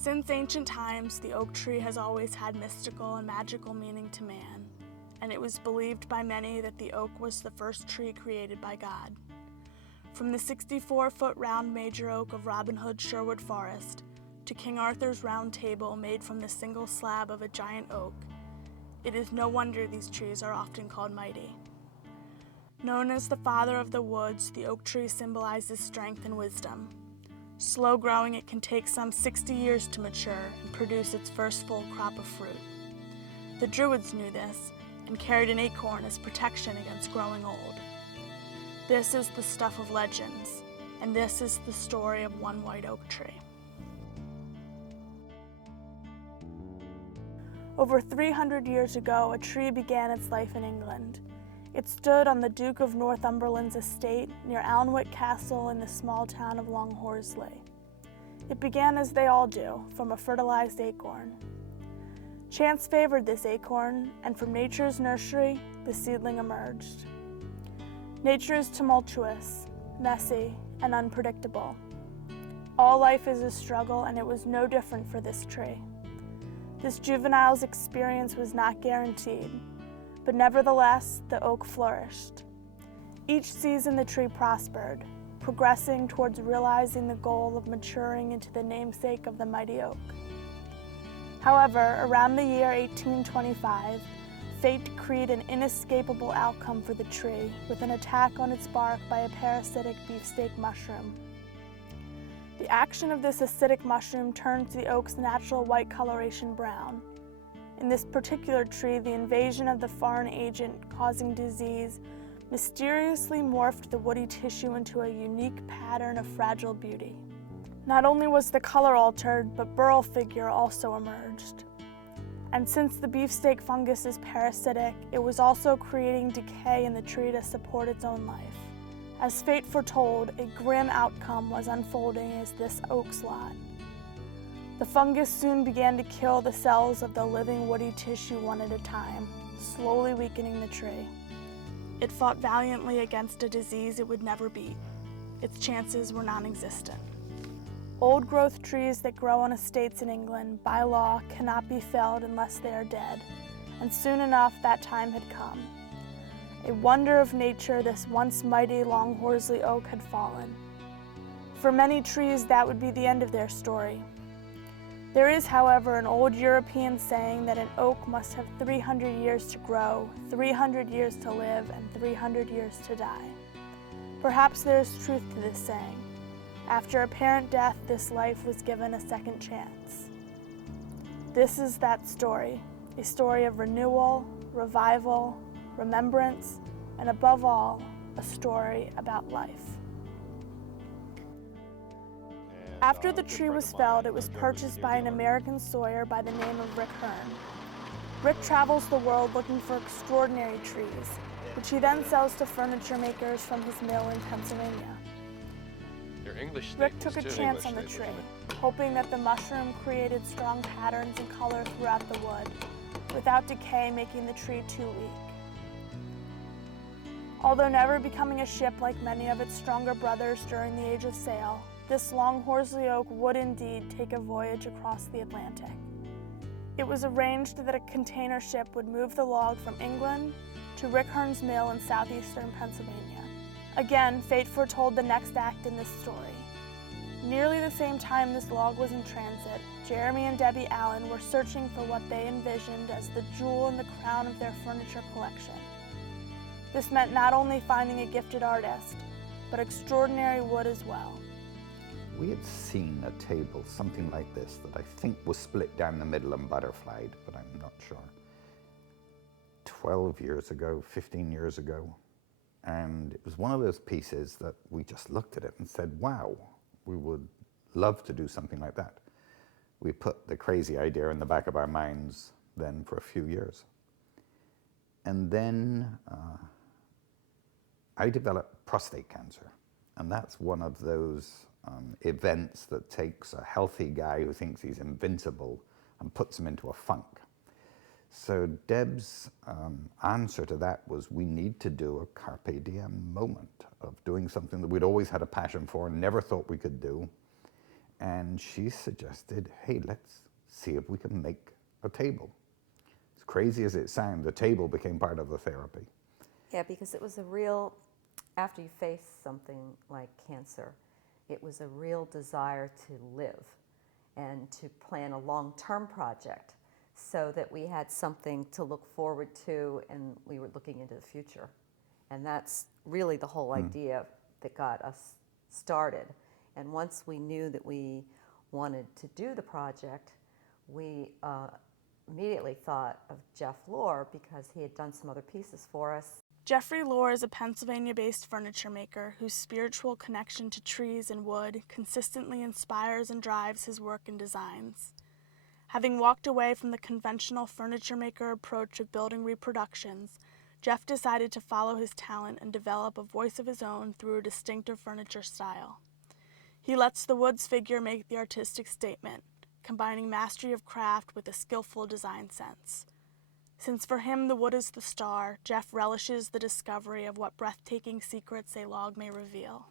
Since ancient times, the oak tree has always had mystical and magical meaning to man, and it was believed by many that the oak was the first tree created by God. From the 64-foot round major oak of Robin Hood's Sherwood Forest to King Arthur's Round Table made from the single slab of a giant oak, it is no wonder these trees are often called mighty. Known as the father of the woods, the oak tree symbolizes strength and wisdom. Slow growing, it can take some 60 years to mature and produce its first full crop of fruit. The Druids knew this and carried an acorn as protection against growing old. This is the stuff of legends, and this is the story of one white oak tree. Over 300 years ago, a tree began its life in England. It stood on the Duke of Northumberland's estate near Alnwick Castle in the small town of Longhorsley. It began as they all do, from a fertilized acorn. Chance favored this acorn, and from nature's nursery, the seedling emerged. Nature is tumultuous, messy, and unpredictable. All life is a struggle, and it was no different for this tree. This juvenile's experience was not guaranteed, but nevertheless, the oak flourished. Each season, the tree prospered, progressing towards realizing the goal of maturing into the namesake of the mighty oak. However, around the year 1825, fate decreed an inescapable outcome for the tree with an attack on its bark by a parasitic beefsteak mushroom. The action of this acidic mushroom turns the oak's natural white coloration brown. In this particular tree, the invasion of the foreign agent causing disease mysteriously morphed the woody tissue into a unique pattern of fragile beauty. Not only was the color altered, but burl figure also emerged. And since the beefsteak fungus is parasitic, it was also creating decay in the tree to support its own life. As fate foretold, a grim outcome was unfolding as this oak's lot. The fungus soon began to kill the cells of the living woody tissue one at a time, slowly weakening the tree. It fought valiantly against a disease it would never beat. Its chances were non-existent. Old-growth trees that grow on estates in England, by law, cannot be felled unless they are dead, and soon enough that time had come. A wonder of nature, this once mighty Longhorsley oak had fallen. For many trees, that would be the end of their story. There is, however, an old European saying that an oak must have 300 years to grow, 300 years to live, and 300 years to die. Perhaps there is truth to this saying. After apparent death, this life was given a second chance. This is that story, a story of renewal, revival, remembrance, and above all, a story about life. After the tree was felled, it was purchased by an American sawyer by the name of Rick Hearn. Rick travels the world looking for extraordinary trees, which he then sells to furniture makers from his mill in Pennsylvania. Rick took a chance on the tree, hoping that the mushroom created strong patterns and color throughout the wood, without decay making the tree too weak. Although never becoming a ship like many of its stronger brothers during the Age of Sail, this Longhorsley oak would indeed take a voyage across the Atlantic. It was arranged that a container ship would move the log from England to Rick Hearn's mill in southeastern Pennsylvania. Again, fate foretold the next act in this story. Nearly the same time this log was in transit, Jeremy and Debbie Allen were searching for what they envisioned as the jewel in the crown of their furniture collection. This meant not only finding a gifted artist, but extraordinary wood as well. We had seen a table, something like this, that I think was split down the middle and butterflied, but I'm not sure. 12 years ago, 15 years ago. And it was one of those pieces that we just looked at it and said, wow, we would love to do something like that. We put the crazy idea in the back of our minds then for a few years. And then I developed prostate cancer. And that's one of those events that takes a healthy guy who thinks he's invincible and puts him into a funk. So Deb's answer to that was, we need to do a carpe diem moment of doing something that we'd always had a passion for and never thought we could do. and she suggested, hey, let's see if we can make a table. As crazy as it sounds, the table became part of the therapy. Yeah, because it was a real, after you face something like cancer, it was a real desire to live and to plan a long-term project so that we had something to look forward to and we were looking into the future. And that's really the whole idea that got us started. And once we knew that we wanted to do the project, we immediately thought of Jeff Lohr because he had done some other pieces for us. Jeffry Lohr is a Pennsylvania-based furniture maker whose spiritual connection to trees and wood consistently inspires and drives his work and designs. Having walked away from the conventional furniture maker approach of building reproductions, Jeff decided to follow his talent and develop a voice of his own through a distinctive furniture style. He lets the woods figure make the artistic statement, combining mastery of craft with a skillful design sense. Since for him the wood is the star, Jeff relishes the discovery of what breathtaking secrets a log may reveal.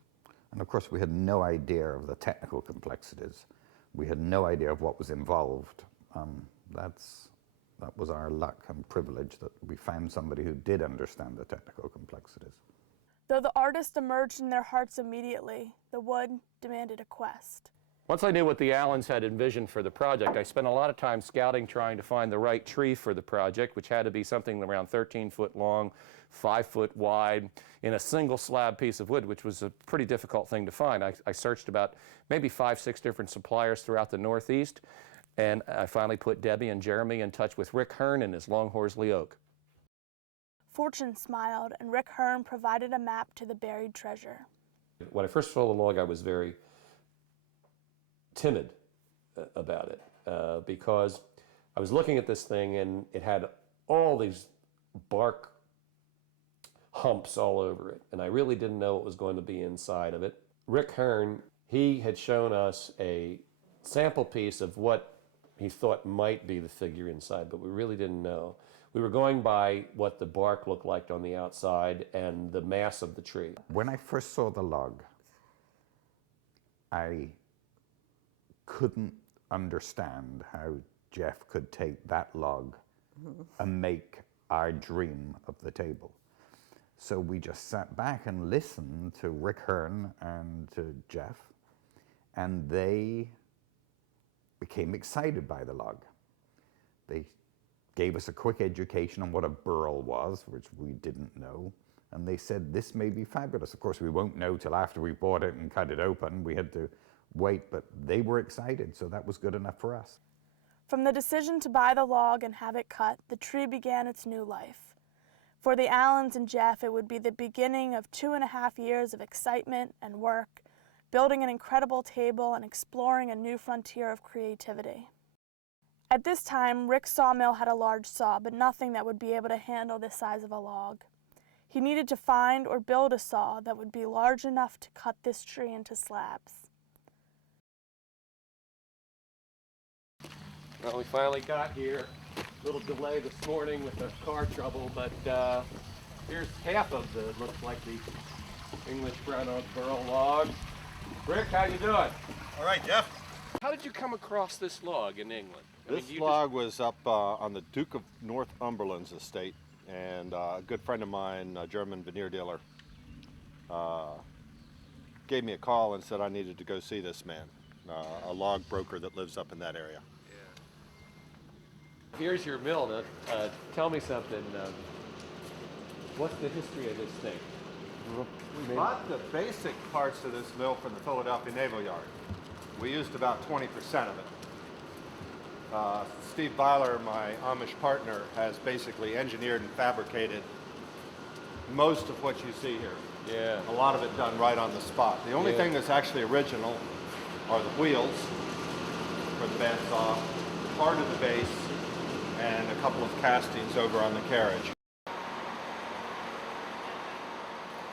And of course, we had no idea of the technical complexities. We had no idea of what was involved. That was our luck and privilege that we found somebody who did understand the technical complexities. Though the artist emerged in their hearts immediately, the wood demanded a quest. Once I knew what the Allens had envisioned for the project, I spent a lot of time scouting, trying to find the right tree for the project, which had to be something around 13 foot long, 5 foot wide, in a single slab piece of wood, which was a pretty difficult thing to find. I searched about maybe 5, 6 different suppliers throughout the Northeast, and I finally put Debbie and Jeremy in touch with Rick Hearn and his Long Horsley oak. Fortune smiled, and Rick Hearn provided a map to the buried treasure. When I first saw the log, I was very timid about it because I was looking at this thing and it had all these bark humps all over it, and I really didn't know what was going to be inside of it. Rick Hearn, he had shown us a sample piece of what he thought might be the figure inside, but we really didn't know. We were going by what the bark looked like on the outside and the mass of the tree. When I first saw the log, I couldn't understand how Jeff could take that log and make our dream of the table. So we just sat back and listened to Rick Hearn and to Jeff, and they became excited by the log. They gave us a quick education on what a burl was, which we didn't know, and they said, this may be fabulous. Of course, we won't know till after we bought it and cut it open. We had to wait, but they were excited, so that was good enough for us. From the decision to buy the log and have it cut, the tree began its new life. For the Allens and Jeff, it would be the beginning of 2.5 years of excitement and work, building an incredible table and exploring a new frontier of creativity. At this time, Rick's sawmill had a large saw, but nothing that would be able to handle the size of a log. He needed to find or build a saw that would be large enough to cut this tree into slabs. Well, we finally got here. A little delay this morning with the car trouble, but here's half of the, looks like the English brown oak burl log. Rick, how you doing? All right, Jeff. How did you come across this log in England? This log was up on the Duke of Northumberland's estate, and a good friend of mine, a German veneer dealer, gave me a call and said I needed to go see this man, a log broker that lives up in that area. Here's your mill. Now, tell me something. What's the history of this thing? We bought the basic parts of this mill from the Philadelphia Naval Yard. We used about 20% of it. Steve Byler, my Amish partner, has basically engineered and fabricated most of what you see here. Yeah. A lot of it done right on the spot. The only thing that's actually original are the wheels for the bandsaw, part of the base, and a couple of castings over on the carriage.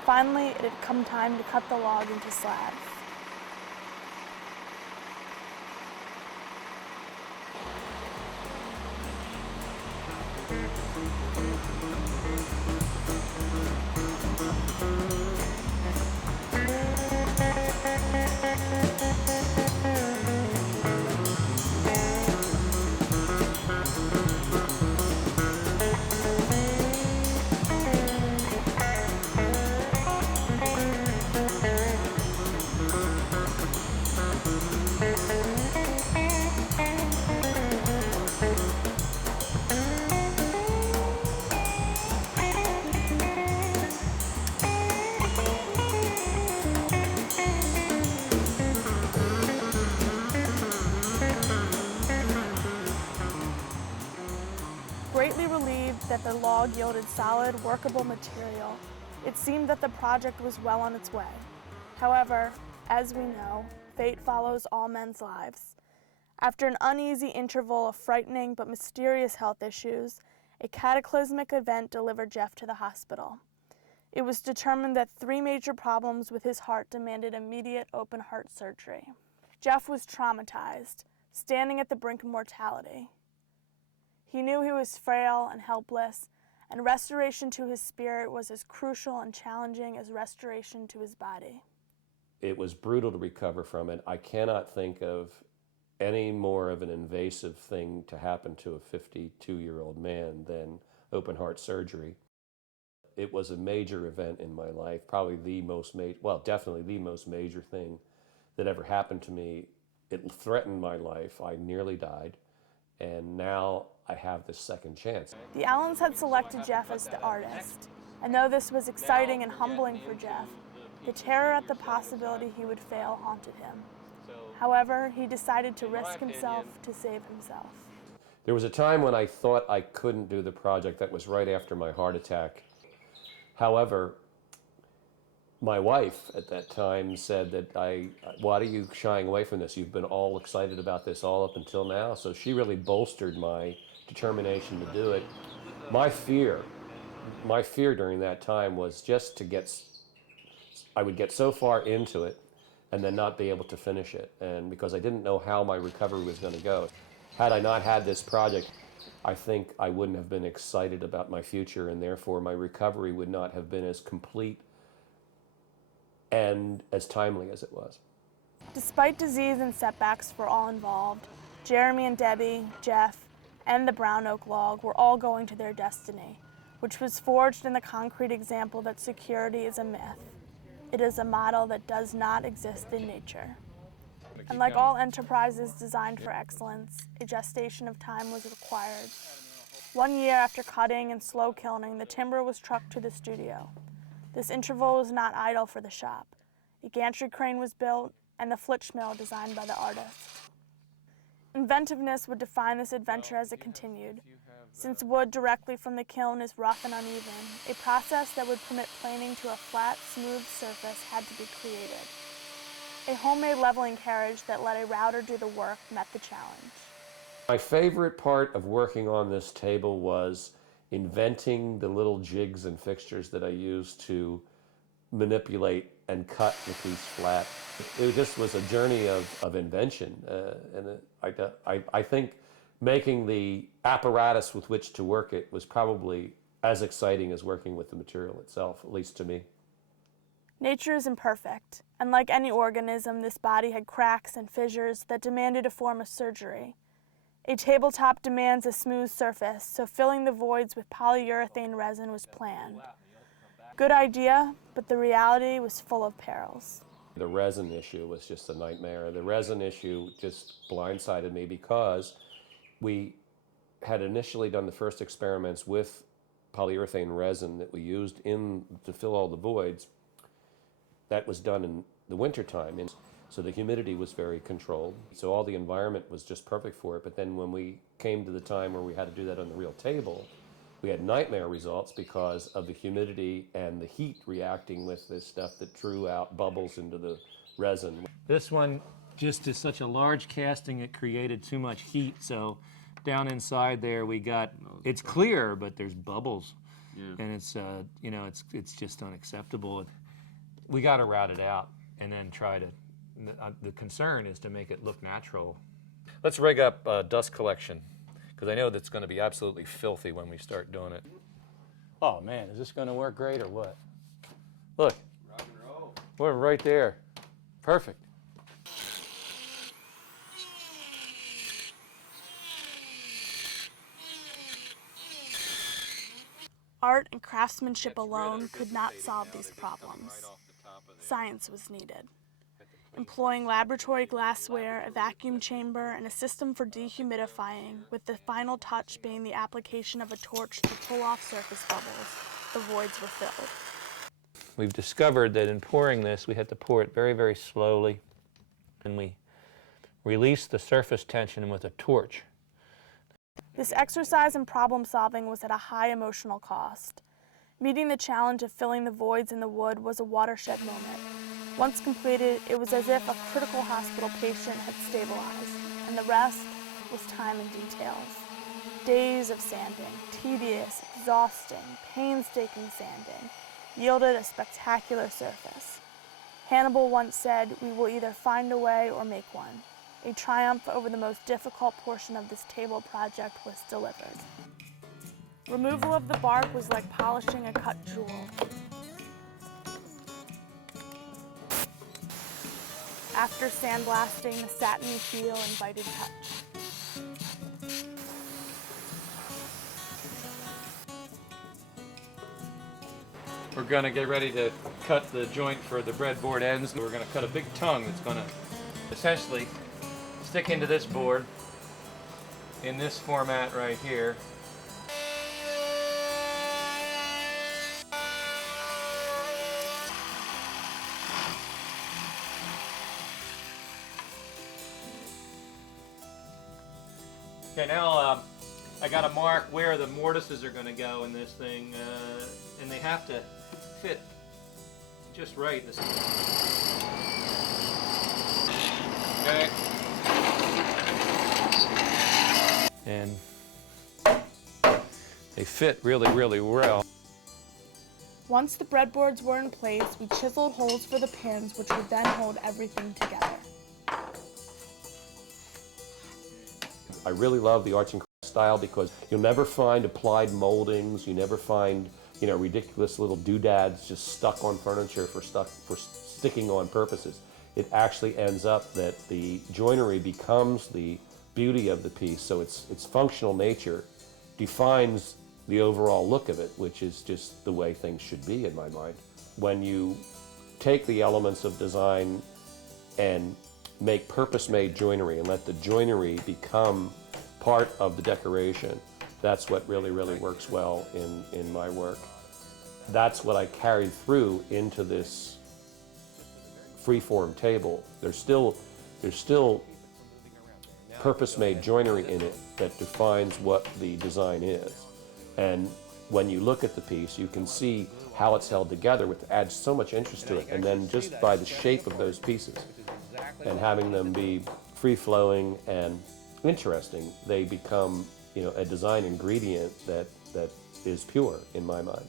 Finally, it had come time to cut the log into slabs. believed that the log yielded solid, workable material, it seemed that the project was well on its way. However, as we know, fate follows all men's lives. After an uneasy interval of frightening but mysterious health issues, a cataclysmic event delivered Jeff to the hospital. It was determined that 3 major problems with his heart demanded immediate open heart surgery. Jeff was traumatized, standing at the brink of mortality. He knew he was frail and helpless, and restoration to his spirit was as crucial and challenging as restoration to his body. It was brutal to recover from it. I cannot think of any more of an invasive thing to happen to a 52-year-old man than open heart surgery. It was a major event in my life, probably the most major, well, definitely the most major thing that ever happened to me. It threatened my life. I nearly died, and now I have this second chance. The Allens had selected Jeff as the artist, and though this was exciting and humbling for Jeff, the terror at the possibility he would fail haunted him. However, he decided to risk himself to save himself. There was a time when I thought I couldn't do the project. That was right after my heart attack. However, my wife at that time said that why are you shying away from this? You've been all excited about this all up until now. So she really bolstered my determination to do it. My fear during that time was just I would get so far into it and then not be able to finish it. And because I didn't know how my recovery was going to go. Had I not had this project, I think I wouldn't have been excited about my future, and therefore my recovery would not have been as complete and as timely as it was. Despite disease and setbacks for all involved, Jeremy and Debbie, Jeff, and the brown oak log were all going to their destiny, which was forged in the concrete example that security is a myth. It is a model that does not exist in nature. And like all enterprises designed for excellence, a gestation of time was required. 1 year after cutting and slow kilning, the timber was trucked to the studio. This interval was not idle for the shop. A gantry crane was built, and the flitch mill designed by the artist. Inventiveness would define this adventure as it continued. Since wood directly from the kiln is rough and uneven, a process that would permit planing to a flat, smooth surface had to be created. A homemade leveling carriage that let a router do the work met the challenge. My favorite part of working on this table was inventing the little jigs and fixtures that I used to manipulate and cut the piece flat. It just was a journey of invention, and I think making the apparatus with which to work it was probably as exciting as working with the material itself, at least to me. Nature is imperfect, and like any organism, this body had cracks and fissures that demanded a form of surgery. A tabletop demands a smooth surface, so filling the voids with polyurethane resin was planned. Good idea, but the reality was full of perils. The resin issue was just a nightmare. The resin issue just blindsided me because we had initially done the first experiments with polyurethane resin that we used to fill all the voids. That was done in the wintertime, and so the humidity was very controlled. So all the environment was just perfect for it. But then when we came to the time where we had to do that on the real table, we had nightmare results because of the humidity and the heat reacting with this stuff that drew out bubbles into the resin. This one just is such a large casting, it created too much heat. So down inside there we got, it's clear, but there's bubbles. Yeah. And it's just unacceptable. We got to route it out and then try to, the concern is to make it look natural. Let's rig up dust collection, because I know that's going to be absolutely filthy when we start doing it. Oh man, is this going to work great or what? Look, rock and roll. We're right there. Perfect. Art and craftsmanship alone could not solve these problems. Science was needed. Employing laboratory glassware, a vacuum chamber, and a system for dehumidifying, with the final touch being the application of a torch to pull off surface bubbles, the voids were filled. We've discovered that in pouring this, we had to pour it very, very slowly, and we release the surface tension with a torch. This exercise in problem solving was at a high emotional cost. Meeting the challenge of filling the voids in the wood was a watershed moment. Once completed, it was as if a critical hospital patient had stabilized, and the rest was time and details. Days of sanding, tedious, exhausting, painstaking sanding, yielded a spectacular surface. Hannibal once said, "We will either find a way or make one." A triumph over the most difficult portion of this table project was delivered. Removal of the bark was like polishing a cut jewel. After sandblasting, the satiny feel invited touch. We're gonna get ready to cut the joint for the breadboard ends. We're gonna cut a big tongue that's gonna essentially stick into this board in this format right here. Okay, now I got to mark where the mortises are going to go in this thing, and they have to fit just right. Okay. And they fit really, really well. Once the breadboards were in place, we chiseled holes for the pins, which would then hold everything together. I really love the arts and crafts style because you'll never find applied moldings, you never find, you know, ridiculous little doodads just stuck on furniture for sticking on purposes. It actually ends up that the joinery becomes the beauty of the piece, so its functional nature defines the overall look of it, which is just the way things should be in my mind. When you take the elements of design and make purpose-made joinery and let the joinery become part of the decoration, that's what really, really works well in my work. That's what I carried through into this freeform table. There's still purpose-made joinery in it that defines what the design is. And when you look at the piece, you can see how it's held together, which adds so much interest to it. And then just by the shape of those pieces and having them be free-flowing and interesting, they become, you know, a design ingredient that is pure in my mind.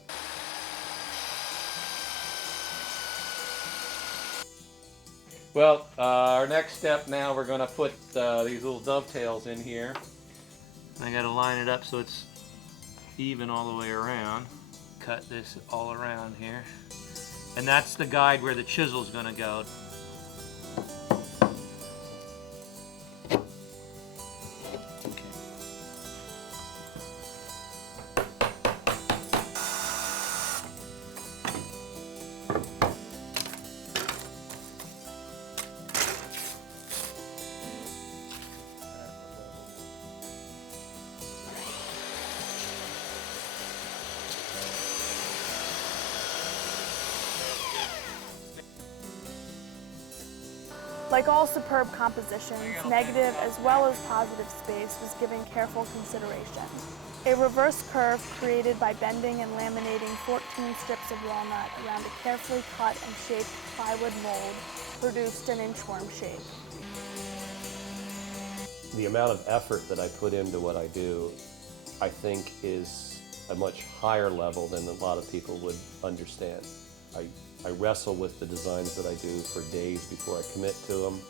Well, our next step now, we're going to put these little dovetails in here. I got to line it up so it's even all the way around. Cut this all around here. And that's the guide where the chisel's going to go. Like all superb compositions, negative as well as positive space was given careful consideration. A reverse curve created by bending and laminating 14 strips of walnut around a carefully cut and shaped plywood mold produced an inchworm shape. The amount of effort that I put into what I do, I think, is a much higher level than a lot of people would understand. I wrestle with the designs that I do for days before I commit to them.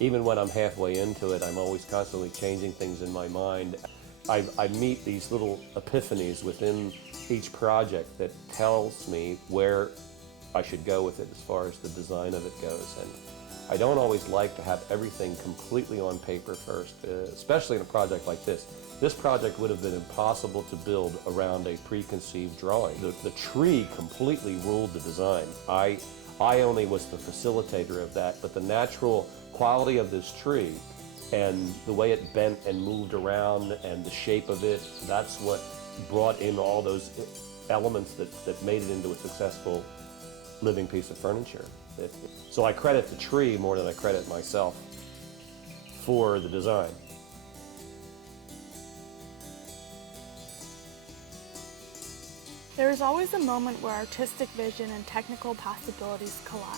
Even when I'm halfway into it, I'm always constantly changing things in my mind. I meet these little epiphanies within each project that tells me where I should go with it as far as the design of it goes. And I don't always like to have everything completely on paper first, especially in a project like this. This project would have been impossible to build around a preconceived drawing. The tree completely ruled the design. I only was the facilitator of that, but the natural quality of this tree and the way it bent and moved around and the shape of it, that's what brought in all those elements that made it into a successful living piece of furniture. So I credit the tree more than I credit myself for the design. There is always a moment where artistic vision and technical possibilities collide.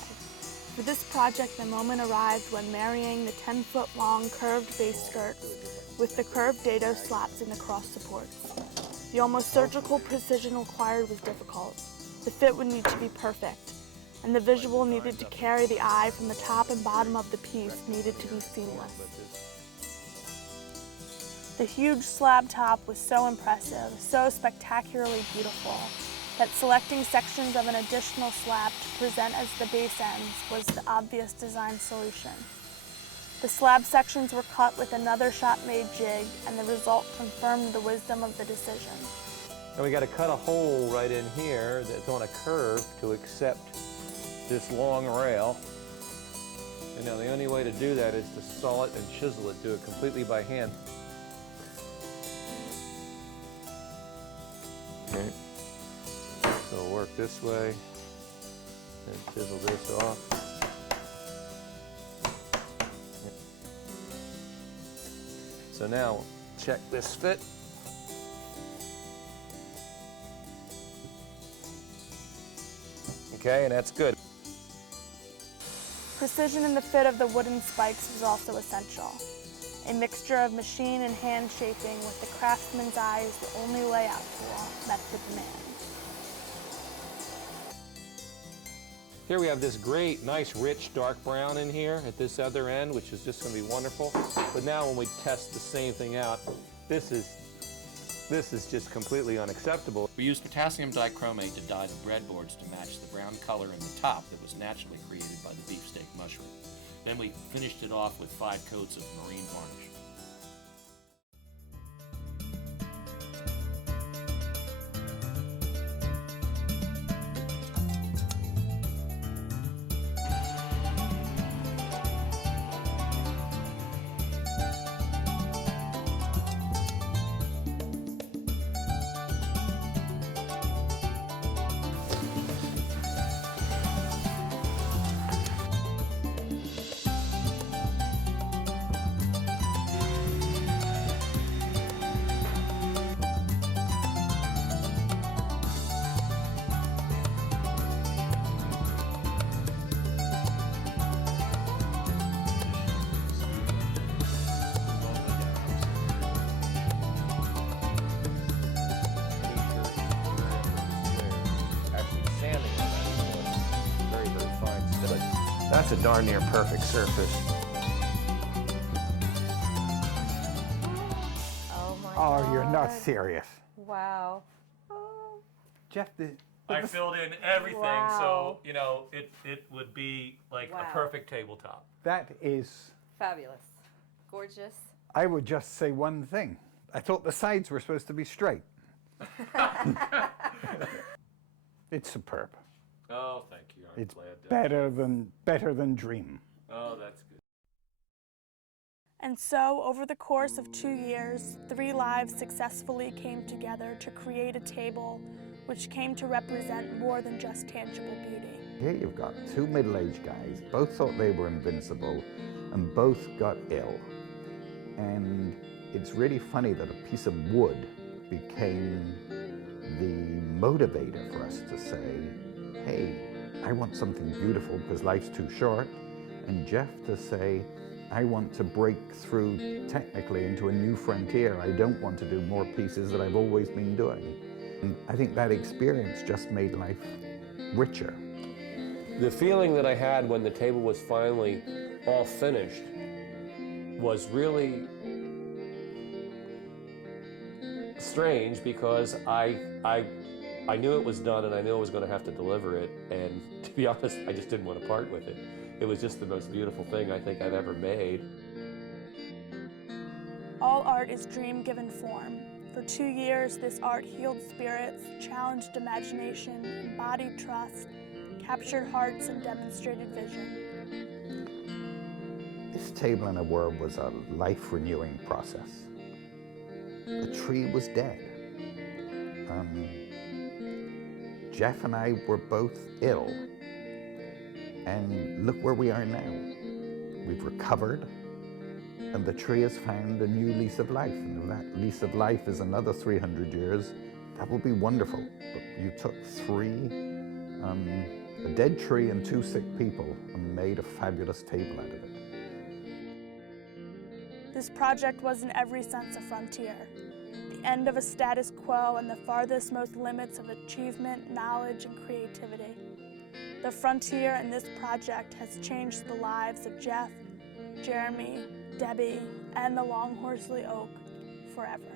For this project, the moment arrived when marrying the 10-foot-long curved base skirts with the curved dado slats and the cross supports. The almost surgical precision required was difficult. The fit would need to be perfect, and the visual needed to carry the eye from the top and bottom of the piece needed to be seamless. The huge slab top was so impressive, so spectacularly beautiful, that selecting sections of an additional slab to present as the base ends was the obvious design solution. The slab sections were cut with another shop-made jig, and the result confirmed the wisdom of the decision. And we got to cut a hole right in here that's on a curve to accept this long rail. And now the only way to do that is to saw it and chisel it, do it completely by hand. Okay. So we'll work this way and chisel this off. So now check this fit. Okay, and that's good. Precision in the fit of the wooden spikes was also essential. A mixture of machine and hand shaping with the craftsman's eye as the only layout tool met the demand. Here we have this great, nice, rich, dark brown in here at this other end, which is just going to be wonderful. But now when we test the same thing out, this is just completely unacceptable. We used potassium dichromate to dye the breadboards to match the brown color in the top that was naturally created by the beefsteak mushroom. Then we finished it off with 5 coats of marine varnish. That's a darn near perfect surface. Oh my Oh, God. you're not serious. Wow. Oh. Jeff, I filled in everything, Wow. so you know it would be like Wow. a perfect tabletop. that is, Fabulous. Gorgeous. I would just say one thing. I thought the sides were supposed to be straight. It's superb. Oh, thank you. I'm It's glad. better than Dream. Oh, that's good. And so, over the course of 2 years, 3 lives successfully came together to create a table which came to represent more than just tangible beauty. Here you've got 2 middle-aged guys, both thought they were invincible, and both got ill. And it's really funny that a piece of wood became the motivator for us to say, hey, I want something beautiful because life's too short, and Jeff to say, I want to break through technically into a new frontier. I don't want to do more pieces that I've always been doing. And I think that experience just made life richer. The feeling that I had when the table was finally all finished was really strange because I knew it was done and I knew I was going to have to deliver it, and to be honest, I just didn't want to part with it. It was just the most beautiful thing I think I've ever made. All art is dream given form. For 2 years, this art healed spirits, challenged imagination, embodied trust, captured hearts, and demonstrated vision. This table in a word was a life-renewing process. The tree was dead. Jeff and I were both ill. And look where we are now. We've recovered, and the tree has found a new lease of life. And if that lease of life is another 300 years, that would be wonderful. But you took a dead tree and 2 sick people and made a fabulous table out of it. This project was in every sense a frontier, the end of a status quo and the farthest most limits of achievement, knowledge, and creativity. The frontier in this project has changed the lives of Jeff, Jeremy, Debbie, and the Long Horsley Oak forever.